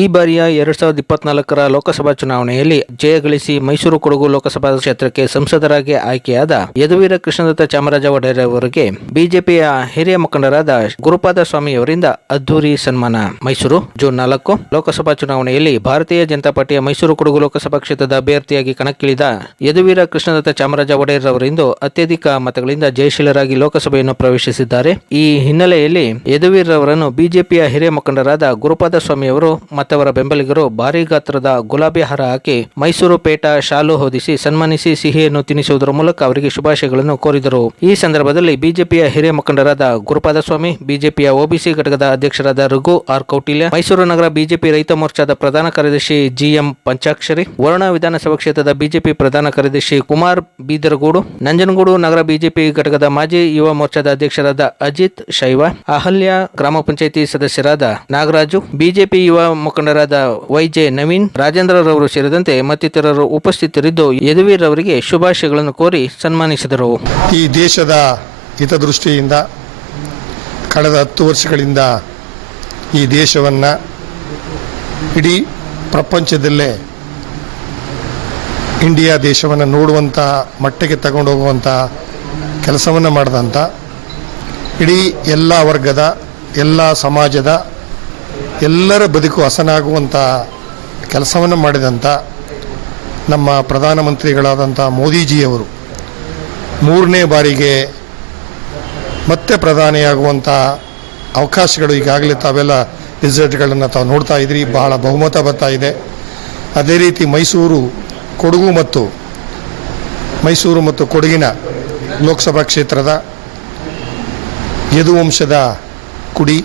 ಈ ಬಾರಿಯ ಎರಡ್ ಸಾವಿರದ ಇಪ್ಪತ್ನಾಲ್ಕರ ಲೋಕಸಭಾ ಚುನಾವಣೆಯಲ್ಲಿ ಜಯ ಗಳಿಸಿ ಮೈಸೂರು ಕೊಡಗು ಲೋಕಸಭಾ ಕ್ಷೇತ್ರಕ್ಕೆ ಸಂಸದರಾಗಿ ಆಯ್ಕೆಯಾದ ಯದುವೀರ ಕೃಷ್ಣದತ್ತ ಚಾಮರಾಜ ಒಡೆಯರ್ ಅವರಿಗೆ ಬಿಜೆಪಿಯ ಹಿರಿಯ ಮುಖಂಡರಾದ ಗುರುಪಾದ ಸ್ವಾಮಿ ಅವರಿಂದ ಅದ್ದೂರಿ ಸನ್ಮಾನ. ಮೈಸೂರು, ಜೂನ್ ನಾಲ್ಕು, ಲೋಕಸಭಾ ಚುನಾವಣೆಯಲ್ಲಿ ಭಾರತೀಯ ಜನತಾ ಪಾರ್ಟಿಯ ಮೈಸೂರು ಕೊಡಗು ಲೋಕಸಭಾ ಕ್ಷೇತ್ರದ ಅಭ್ಯರ್ಥಿಯಾಗಿ ಕಣಕ್ಕಿಳಿದ ಯದುವೀರ ಕೃಷ್ಣದತ್ತ ಚಾಮರಾಜ ಒಡೆಯರ್ ಅವರಿಂದ ಅತ್ಯಧಿಕ ಮತಗಳಿಂದ ಜಯಶೀಲರಾಗಿ ಲೋಕಸಭೆಯನ್ನು ಪ್ರವೇಶಿಸಿದ್ದಾರೆ. ಈ ಹಿನ್ನೆಲೆಯಲ್ಲಿ ಯದುವೀರ್ ಅವರನ್ನು ಬಿಜೆಪಿಯ ಹಿರಿಯ ಮುಖಂಡರಾದ ಗುರುಪಾದ ಸ್ವಾಮಿ ಅವರು ಮತ್ತವರ ಬೆಂಬಲಿಗರು ಭಾರೀ ಗಾತ್ರದ ಗುಲಾಬಿ ಹಾರ ಹಾಕಿ ಮೈಸೂರು ಪೇಟ ಶಾಲು ಹೊದಿಸಿ ಸನ್ಮಾನಿಸಿ ಸಿಹಿಯನ್ನು ತಿನ್ನಿಸುವುದರ ಮೂಲಕ ಅವರಿಗೆ ಶುಭಾಶಯಗಳನ್ನು ಕೋರಿದರು. ಈ ಸಂದರ್ಭದಲ್ಲಿ ಬಿಜೆಪಿಯ ಹಿರಿಯ ಮುಖಂಡರಾದ ಗುರುಪಾದ ಸ್ವಾಮಿ ಬಿಜೆಪಿಯ ಒಬಿಸಿ ಘಟಕದ ಅಧ್ಯಕ್ಷರಾದ ರಘು ಆರ್ ಕೌಟಿಲ್ಯ, ಮೈಸೂರು ನಗರ ಬಿಜೆಪಿ ರೈತ ಮೋರ್ಚಾದ ಪ್ರಧಾನ ಕಾರ್ಯದರ್ಶಿ ಜಿಎಂ ಪಂಚಾಕ್ಷರಿ, ವರುಣ ವಿಧಾನಸಭಾ ಕ್ಷೇತ್ರದ ಬಿಜೆಪಿ ಪ್ರಧಾನ ಕಾರ್ಯದರ್ಶಿ ಕುಮಾರ್ ಬೀದರಗೂಡು, ನಂಜನಗೂಡು ನಗರ ಬಿಜೆಪಿ ಘಟಕದ ಮಾಜಿ ಯುವ ಮೋರ್ಚಾದ ಅಧ್ಯಕ್ಷರಾದ ಅಜಿತ್ ಶೈವ, ಅಹಲ್ಯ ಗ್ರಾಮ ಪಂಚಾಯಿತಿ ಸದಸ್ಯರಾದ ನಾಗರಾಜು, ಬಿಜೆಪಿ ಯುವ ಮುಖಂಡರಾದ ವೈಜೆ ನವೀನ್ ರಾಜೇಂದ್ರರವರು ಸೇರಿದಂತೆ ಮತ್ತಿತರರು ಉಪಸ್ಥಿತರಿದ್ದು ಯದುವೀರ್ ಅವರಿಗೆ ಶುಭಾಶಯಗಳನ್ನು ಕೋರಿ ಸನ್ಮಾನಿಸಿದರು. ಈ ದೇಶದ ಹಿತದೃಷ್ಟಿಯಿಂದ ಕಳೆದ ಹತ್ತು ವರ್ಷಗಳಿಂದ ಈ ದೇಶವನ್ನು ಇಡೀ ಪ್ರಪಂಚದಲ್ಲೇ ಇಂಡಿಯಾ ದೇಶವನ್ನು ನೋಡುವಂಥ ಮಟ್ಟಿಗೆ ತಗೊಂಡು ಹೋಗುವಂಥ ಕೆಲಸವನ್ನು ಮಾಡಿದಂಥ ಇಡೀ ಎಲ್ಲ ವರ್ಗದ, ಎಲ್ಲ ಸಮಾಜದ ಎಲ್ಲರ ಬದುಕು ಹಸನಾಗುವಂಥ ಕೆಲಸವನ್ನು ಮಾಡಿದಂಥ ನಮ್ಮ ಪ್ರಧಾನಮಂತ್ರಿಗಳಾದಂಥ ಮೋದಿಜಿಯವರು ಮೂರನೇ ಬಾರಿಗೆ ಮತ್ತೆ ಪ್ರಧಾನಿಯಾಗುವಂಥ ಅವಕಾಶಗಳು ಈಗಾಗಲೇ ತಾವೆಲ್ಲ ರಿಸಲ್ಟ್ಗಳನ್ನು ತಾವು ನೋಡ್ತಾ ಇದ್ರಿ ಬಹಳ ಬಹುಮತ ಬರ್ತಾ ಇದೆ. ಅದೇ ರೀತಿ ಮೈಸೂರು ಕೊಡಗು ಮತ್ತು ಮೈಸೂರು ಮತ್ತು ಕೊಡಗಿನ ಲೋಕಸಭಾ ಕ್ಷೇತ್ರದ ಯದುವಂಶದ ಕುಡಿ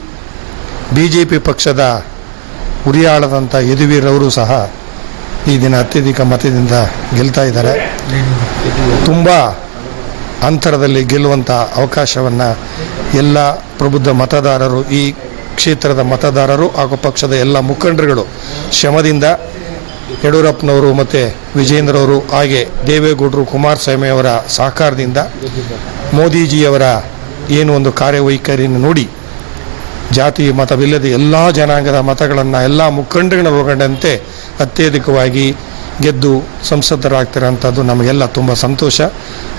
ಬಿ ಜೆ ಪಿ ಪಕ್ಷದ ಉರಿಯಾಳದಂಥ ಯದುವೀರವರು ಸಹ ಈ ದಿನ ಅತ್ಯಧಿಕ ಮತದಿಂದ ಗೆಲ್ತಾ ಇದ್ದಾರೆ. ತುಂಬ ಅಂತರದಲ್ಲಿ ಗೆಲ್ಲುವಂಥ ಅವಕಾಶವನ್ನು ಎಲ್ಲ ಪ್ರಬುದ್ಧ ಮತದಾರರು, ಈ ಕ್ಷೇತ್ರದ ಮತದಾರರು ಹಾಗೂ ಪಕ್ಷದ ಎಲ್ಲ ಮುಖಂಡರುಗಳು ಶ್ರಮದಿಂದ ಯಡಿಯೂರಪ್ಪನವರು ಮತ್ತು ವಿಜೇಂದ್ರವರು ಹಾಗೆ ದೇವೇಗೌಡರು ಕುಮಾರಸ್ವಾಮಿ ಅವರ ಸಹಕಾರದಿಂದ ಮೋದಿಜಿಯವರ ಏನು ಒಂದು ಕಾರ್ಯವೈಖರಿಯನ್ನು ನೋಡಿ ಜಾತಿ ಮತವಿಲ್ಲದೆ ಎಲ್ಲ ಜನಾಂಗದ ಮತಗಳನ್ನು ಎಲ್ಲ ಮುಖಂಡಗಳ ಒಳಗೊಂಡಂತೆ ಅತ್ಯಧಿಕವಾಗಿ ಗೆದ್ದು ಸಂಸದರಾಗ್ತಿರೋಂಥದ್ದು ನಮಗೆಲ್ಲ ತುಂಬ ಸಂತೋಷ.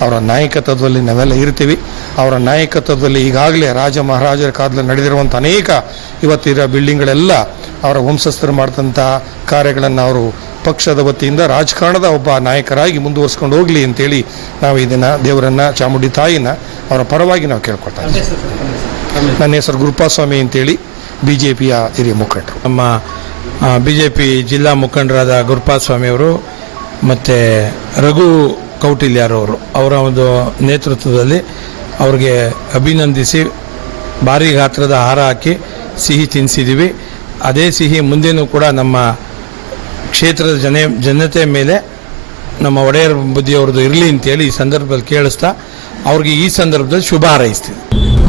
ಅವರ ನಾಯಕತ್ವದಲ್ಲಿ ನಾವೆಲ್ಲ ಇರ್ತೀವಿ. ಅವರ ನಾಯಕತ್ವದಲ್ಲಿ ಈಗಾಗಲೇ ರಾಜ ಮಹಾರಾಜರ ಕಾಲದಲ್ಲಿ ನಡೆದಿರುವಂಥ ಅನೇಕ ಇವತ್ತಿರೋ ಬಿಲ್ಡಿಂಗ್ಗಳೆಲ್ಲ ಅವರ ವಂಶಸ್ಥರು ಮಾಡಿದಂಥ ಕಾರ್ಯಗಳನ್ನು ಅವರು ಪಕ್ಷದ ವತಿಯಿಂದ ರಾಜಕಾರಣದ ಒಬ್ಬ ನಾಯಕರಾಗಿ ಮುಂದುವರ್ಸ್ಕೊಂಡು ಹೋಗಲಿ ಅಂತೇಳಿ ನಾವು ಇದನ್ನು ದೇವರನ್ನು ಚಾಮುಂಡಿ ತಾಯಿನ ಅವರ ಪರವಾಗಿ ನಾವು ಕೇಳ್ಕೊಳ್ತಾ ಇದ್ದೀವಿ. ನನ್ನ ಹೆಸರು ಗುರುಪಾಸ್ವಾಮಿ ಅಂತೇಳಿ ಬಿ ಜೆ ಪಿಯ ಹಿರಿಯ ಮುಖಂಡರು ನಮ್ಮ ಬಿ ಜೆ ಪಿ ಜಿಲ್ಲಾ ಮುಖಂಡರಾದ ಗುರುಪಾದ ಸ್ವಾಮಿಯವರು ಮತ್ತು ರಘು ಕೌಟಿಲ್ಯಾರವರು ಅವರ ಒಂದು ನೇತೃತ್ವದಲ್ಲಿ ಅವ್ರಿಗೆ ಅಭಿನಂದಿಸಿ ಭಾರಿ ಗಾತ್ರದ ಹಾರ ಹಾಕಿ ಸಿಹಿ ತಿನ್ನಿಸಿದ್ದೀವಿ ಅದೇ ಸಿಹಿ ಮುಂದೆನೂ ಕೂಡ ನಮ್ಮ ಕ್ಷೇತ್ರದ ಜನ, ಜನತೆ ಮೇಲೆ ನಮ್ಮ ಒಡೆಯರ್ ಬುದ್ಧಿಯವ್ರದ್ದು ಇರಲಿ ಅಂತೇಳಿ ಈ ಸಂದರ್ಭದಲ್ಲಿ ಕೇಳಿಸ್ತಾ, ಅವ್ರಿಗೆ ಈ ಸಂದರ್ಭದಲ್ಲಿ ಶುಭ ಹಾರೈಸ್ತೀವಿ.